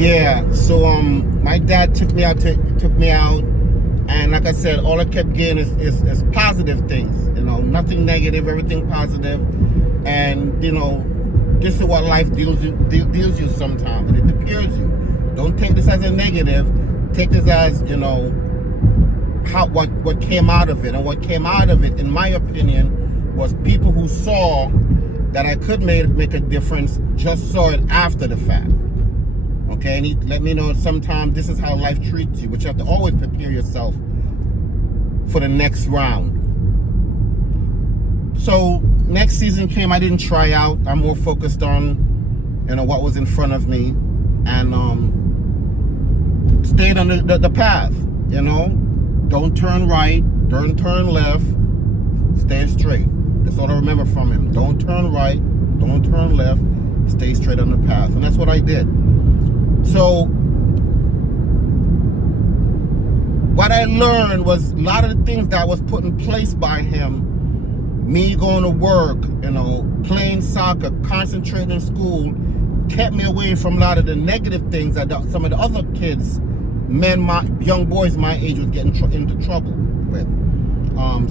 Yeah, so my dad took me out, and like I said, all I kept getting is positive things. Nothing negative, everything positive, and this is what life deals you sometimes, and it prepares you. Don't take this as a negative. Take this as what came out of it, and what came out of it, in my opinion, was people who saw that I could make a difference, just saw it after the fact. Okay, and he let me know sometimes this is how life treats you, but you have to always prepare yourself for the next round. So next season came, I didn't try out. I'm more focused on what was in front of me, and stayed on the path. Don't turn right, don't turn left, stay straight. That's all I remember from him. Don't turn right, don't turn left, stay straight on the path. And that's what I did. So what I learned was a lot of the things that was put in place by him, me going to work, playing soccer, concentrating in school, kept me away from a lot of the negative things that some of the other kids, young boys my age, was getting into trouble with.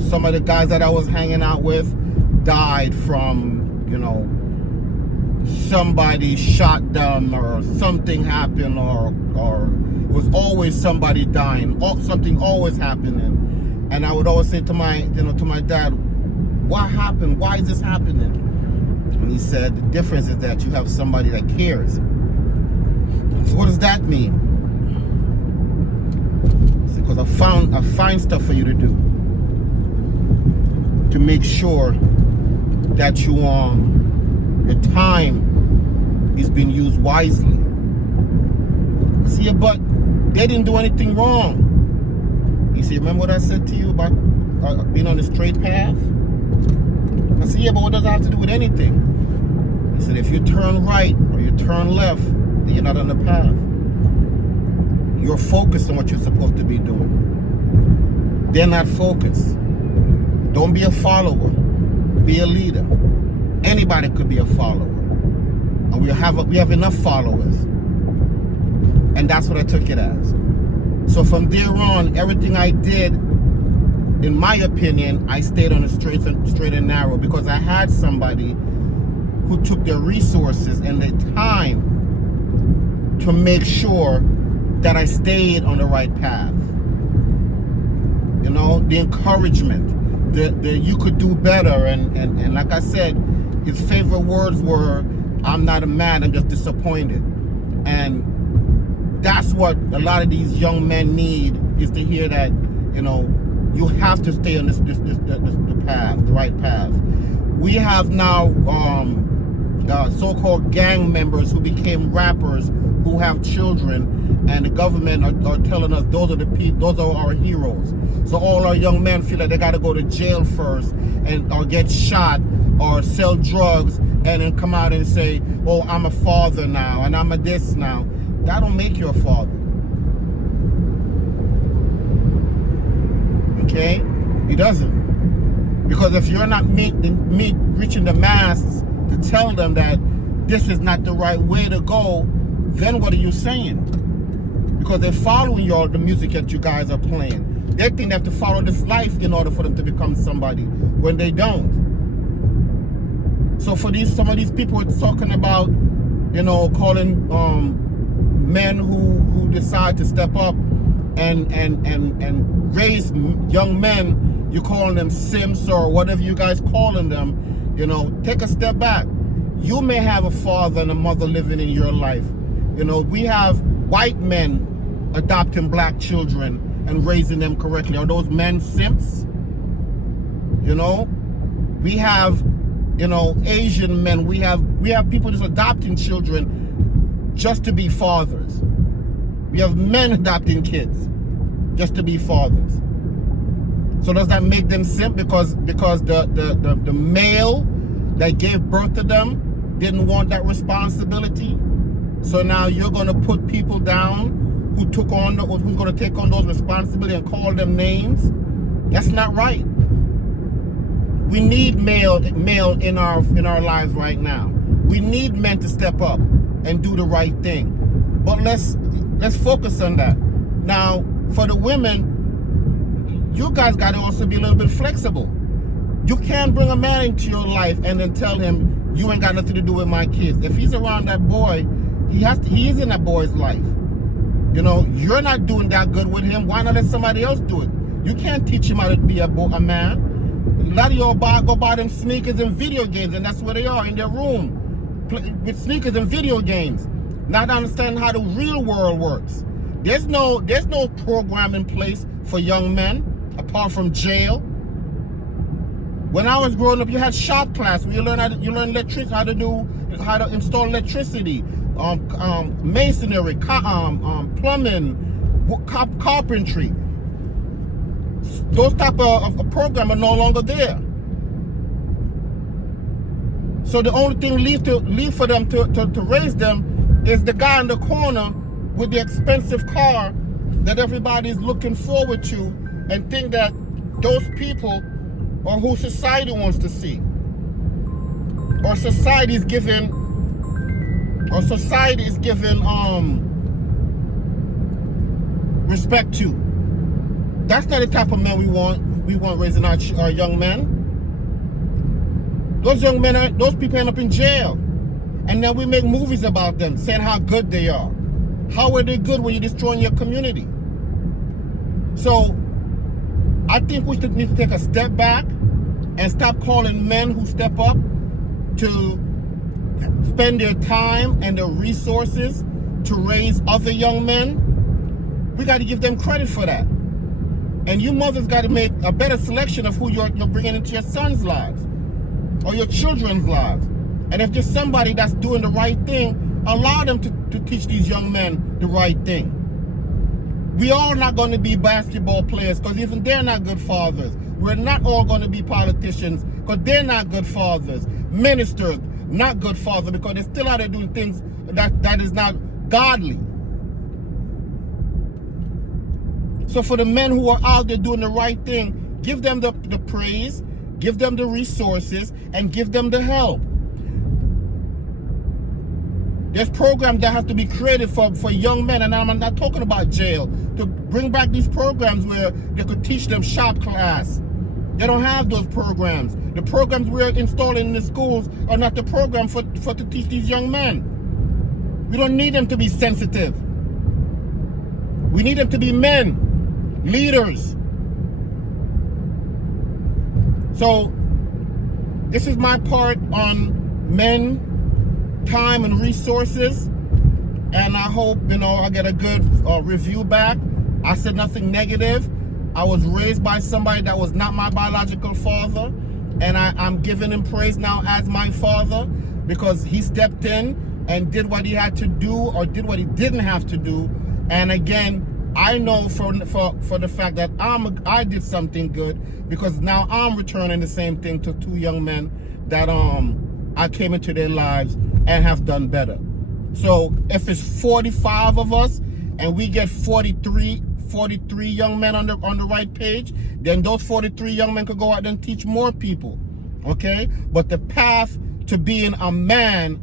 Some of the guys that I was hanging out with died from, somebody shot them, or something happened, or it was always somebody dying, or something always happening. And I would always say to my dad, what happened? Why is this happening? And he said, the difference is that you have somebody that cares. So what does that mean? Because I find stuff for you to do, to make sure that your time is being used wisely. See, but they didn't do anything wrong. You see, remember what I said to you about being on the straight path? I said, yeah, but what does that have to do with anything? He said, if you turn right or you turn left, then you're not on the path. You're focused on what you're supposed to be doing. They're not focused. Don't be a follower. Be a leader. Anybody could be a follower. And we have enough followers. And that's what I took it as. So from there on, everything I did, in my opinion, I stayed on the straight and narrow, because I had somebody who took their resources and their time to make sure that I stayed on the right path. The encouragement, the you could do better, and like I said, his favorite words were, I'm not mad, I'm just disappointed. And that's what a lot of these young men need, is to hear that, you have to stay on the path, the right path. We have now so-called gang members who became rappers, who have children, and the government are telling us those are our heroes. So all our young men feel like they got to go to jail first, or get shot, or sell drugs, and then come out and say, oh, I'm a father now, and I'm a this now. That don't make you a father. Okay? It doesn't. Because if you're not reaching the masses to tell them that this is not the right way to go, then what are you saying? Because they're following the music that you guys are playing. They think they have to follow this life in order for them to become somebody, when they don't. So for some of these people, it's talking about, calling men who decide to step up and raise young men, you calling them simps or whatever you guys calling them. Take a step back. You may have a father and a mother living in your life. We have white men adopting black children and raising them correctly. Are those men simps? We have, Asian men. We have people just adopting children just to be fathers. We have men adopting kids just to be fathers. So does that make them simp because the male that gave birth to them didn't want that responsibility? So now you're going to put people down who's going to take on those responsibilities and call them names? That's not right. We need male in our lives right now. We need men to step up and do the right thing. But let's focus on that. Now, for the women, you guys got to also be a little bit flexible. You can't bring a man into your life and then tell him you ain't got nothing to do with my kids. If he's around that boy, he is in that boy's life. You know, you're not doing that good with him. Why not let somebody else do it? You can't teach him how to be a man. A lot of y'all go buy them sneakers and video games, and that's where they are, in their room, with sneakers and video games, not understanding how the real world works. There's no program in place for young men apart from jail. When I was growing up, you had shop class where you learn how to install electricity, masonry, plumbing, carpentry. Those type of program are no longer there. So the only thing leave for them to raise them is the guy in the corner with the expensive car that everybody is looking forward to, and think that those people are who society wants to see, or society is giving respect to. That's not the type of men we want raising our young men. Those young men, those people end up in jail, and then we make movies about them saying how good they are. How are they good when you're destroying your community? So I think we need to take a step back and stop calling men who step up to spend their time and their resources to raise other young men. We got to give them credit for that. And you mothers got to make a better selection of who you're bringing into your sons' lives or your children's lives. And if there's somebody that's doing the right thing, allow them to teach these young men the right thing. We are not going to be basketball players because even they're not good fathers. We're not all going to be politicians because they're not good fathers. Ministers, not good fathers because they're still out there doing things that is not godly. So for the men who are out there doing the right thing, give them the praise, give them the resources, and give them the help. There's programs that have to be created for young men, and I'm not talking about jail, to bring back these programs where they could teach them shop class. They don't have those programs. The programs we're installing in the schools are not the program to teach these young men. We don't need them to be sensitive. We need them to be men, leaders. So this is my part on men, time, and resources, and I hope I get a good review back. I said nothing negative. I was raised by somebody that was not my biological father, and I'm giving him praise now as my father because he stepped in and did what he had to do or did what he didn't have to do. And again, I know for the fact that I did something good because now I'm returning the same thing to two young men that I came into their lives and have done better. So if it's 45 of us and we get 43 young men on the right page, then those 43 young men could go out and teach more people. Okay? But the path to being a man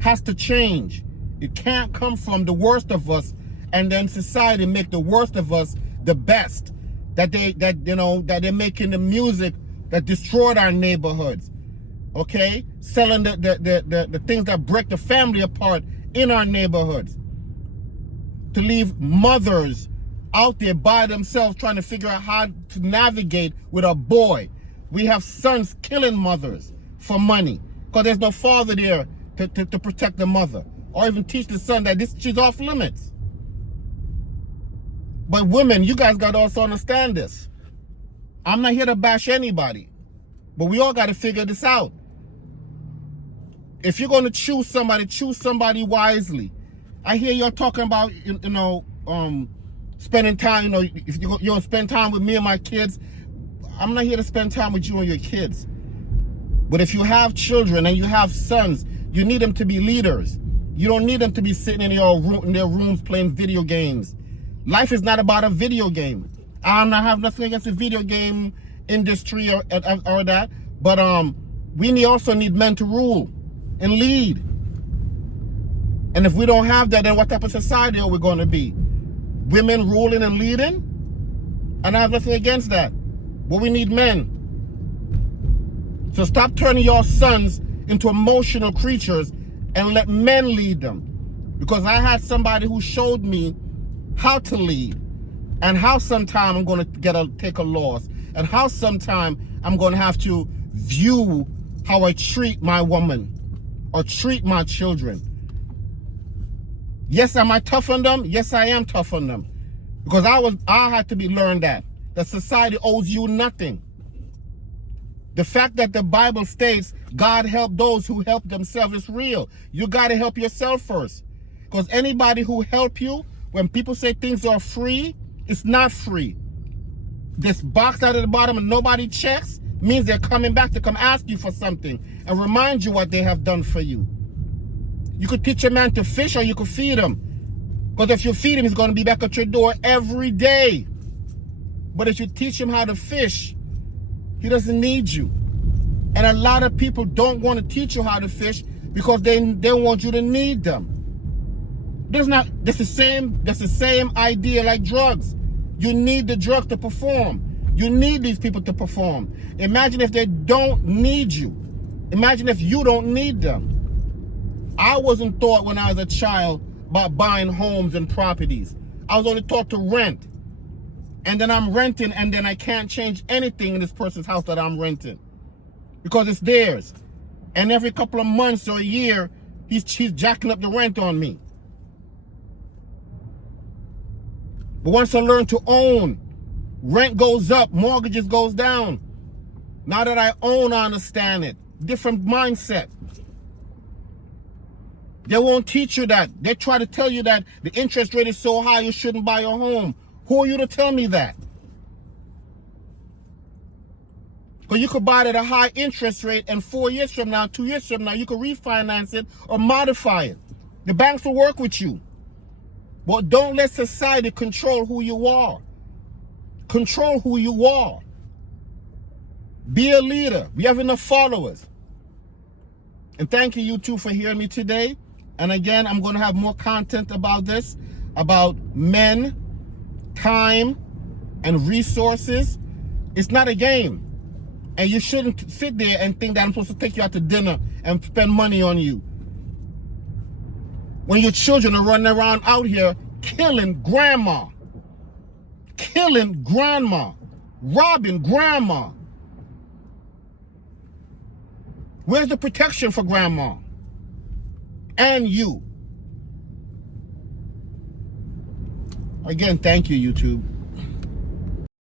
has to change. It can't come from the worst of us and then society make the worst of us the best. That they're making the music that destroyed our neighborhoods. Okay? Selling the things that break the family apart in our neighborhoods. To leave mothers out there by themselves trying to figure out how to navigate with a boy. We have sons killing mothers for money because there's no father there to protect the mother or even teach the son that she's off limits. But women, you guys got to also understand this. I'm not here to bash anybody, but we all got to figure this out. If you're going to choose somebody wisely. I hear y'all talking about, spending time, if you're going to spend time with me and my kids. I'm not here to spend time with you and your kids. But if you have children and you have sons, you need them to be leaders. You don't need them to be sitting in their rooms playing video games. Life is not about a video game. I have nothing against the video game industry or that, but we also need men to rule and lead. And if we don't have that, then what type of society are we going to be? Women ruling and leading? And I have nothing against that. But we need men. So stop turning your sons into emotional creatures and let men lead them. Because I had somebody who showed me how to lead, and how sometime I'm going to take a loss, and how sometime I'm going to have to view how I treat my woman or treat my children. Yes, am I tough on them? Yes, I am tough on them. Because I had to be learned that society owes you nothing. The fact that the Bible states God help those who help themselves is real. You got to help yourself first. Because anybody who help you, when people say things are free, it's not free. This box out at the bottom and nobody checks means they're coming back to come ask you for something and remind you what they have done for you. You could teach a man to fish, or you could feed him. Because if you feed him, he's going to be back at your door every day. But if you teach him how to fish, he doesn't need you. And a lot of people don't want to teach you how to fish because they want you to need them. That's the same idea like drugs. You need the drug to perform. You need these people to perform. Imagine if they don't need you. Imagine if you don't need them. I wasn't taught when I was a child about buying homes and properties. I was only taught to rent. And then I'm renting, and then I can't change anything in this person's house that I'm renting because it's theirs. And every couple of months or a year, he's jacking up the rent on me. But once I learn to own, rent goes up, mortgages goes down. Now that I own, I understand it. Different mindset. They won't teach you that. They try to tell you that the interest rate is so high you shouldn't buy a home. Who are you to tell me that? Because you could buy it at a high interest rate, and 4 years from now, 2 years from now, you could refinance it or modify it. The banks will work with you. But don't let society control who you are. Control who you are. Be a leader. We have enough followers. And thank you two for hearing me today. And again, I'm going to have more content about this, about men, time, and resources. It's not a game. And you shouldn't sit there and think that I'm supposed to take you out to dinner and spend money on you. When your children are running around out here killing grandma, robbing grandma. Where's the protection for grandma and you? Again, thank you, YouTube.